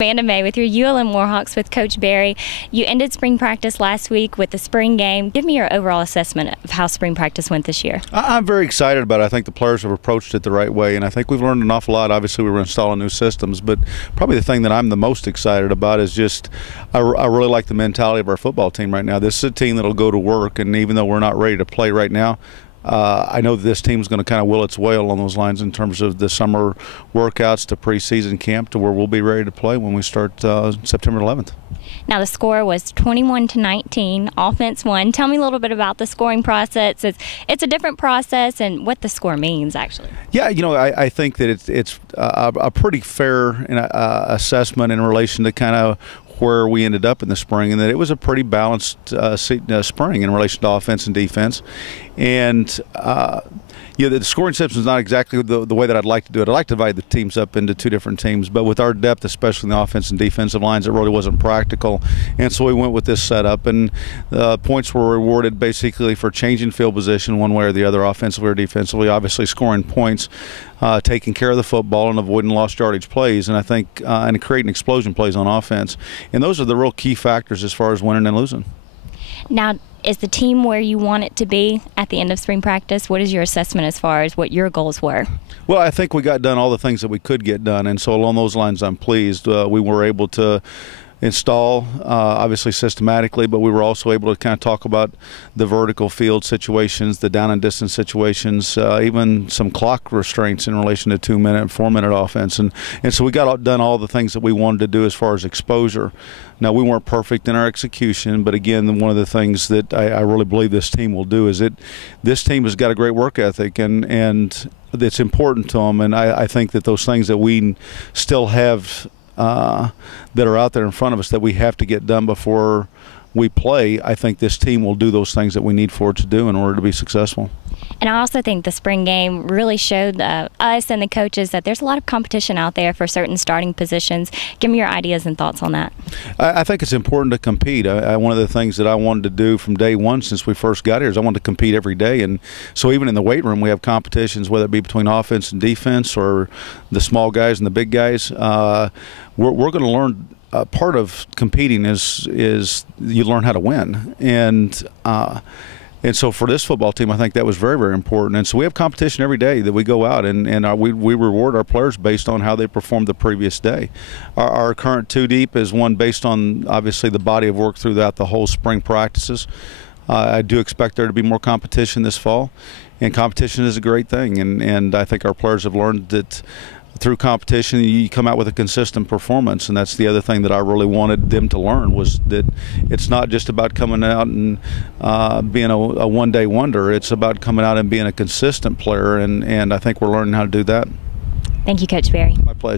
Amanda May with your ULM Warhawks with Coach Barry. You ended spring practice last week with the spring game. Give me your overall assessment of how spring practice went this year. I'm very excited about it. I think the players have approached it the right way, and I think we've learned an awful lot. Obviously, we were installing new systems, but probably the thing that I'm the most excited about is just I really like the mentality of our football team right now. This is a team that will go to work, and even though we're not ready to play right now, I know that this team's going to kind of will its way along those lines in terms of the summer workouts to preseason camp to where we'll be ready to play when we start September 11th. Now the score was 21-19. Offense won. Tell me a little bit about the scoring process. It's a different process and what the score means actually. Yeah, you know, I think that it's a pretty fair assessment in relation to kind of where we ended up in the spring, and that it was a pretty balanced spring in relation to offense and defense. And you know, the scoring system is not exactly the way that I'd like to do it. I'd like to divide the teams up into two different teams, but with our depth, especially in the offense and defensive lines, it really wasn't practical. And so we went with this setup, and points were rewarded basically for changing field position one way or the other, offensively or defensively, obviously scoring points, taking care of the football and avoiding lost yardage plays, and I think and creating explosion plays on offense. And those are the real key factors as far as winning and losing. Now, is the team where you want it to be at the end of spring practice? What is your assessment as far as what your goals were? Well, I think we got done all the things that we could get done, and so along those lines I'm pleased. We were able to install, obviously systematically, but we were also able to kind of talk about the vertical field situations, the down and distance situations, even some clock restraints in relation to 2-minute and 4-minute offense. And so we got done all the things that we wanted to do as far as exposure. Now, we weren't perfect in our execution, but again, one of the things that I really believe this team will do is this team has got a great work ethic, and it's important to them. And I think that those things that we still have that are out there in front of us that we have to get done before we play, I think this team will do those things that we need for it to do in order to be successful. And I also think the spring game really showed us and the coaches that there's a lot of competition out there for certain starting positions. Give me your ideas and thoughts on that. I think it's important to compete. One of the things that I wanted to do from day one since we first got here is I wanted to compete every day. And so even in the weight room, we have competitions, whether it be between offense and defense or the small guys and the big guys. We're going to learn. Part of competing is you learn how to win, and so for this football team, I think that was very, very important. And so we have competition every day that we go out, and we reward our players based on how they performed the previous day. Our current 2 deep is one based on obviously the body of work throughout the whole spring practices. I do expect there to be more competition this fall, and competition is a great thing. And I think our players have learned that through competition you come out with a consistent performance, and that's the other thing that I really wanted them to learn, was that it's not just about coming out and being a one-day wonder. It's about coming out and being a consistent player, and I think we're learning how to do that. Thank you, Coach Barry. My pleasure.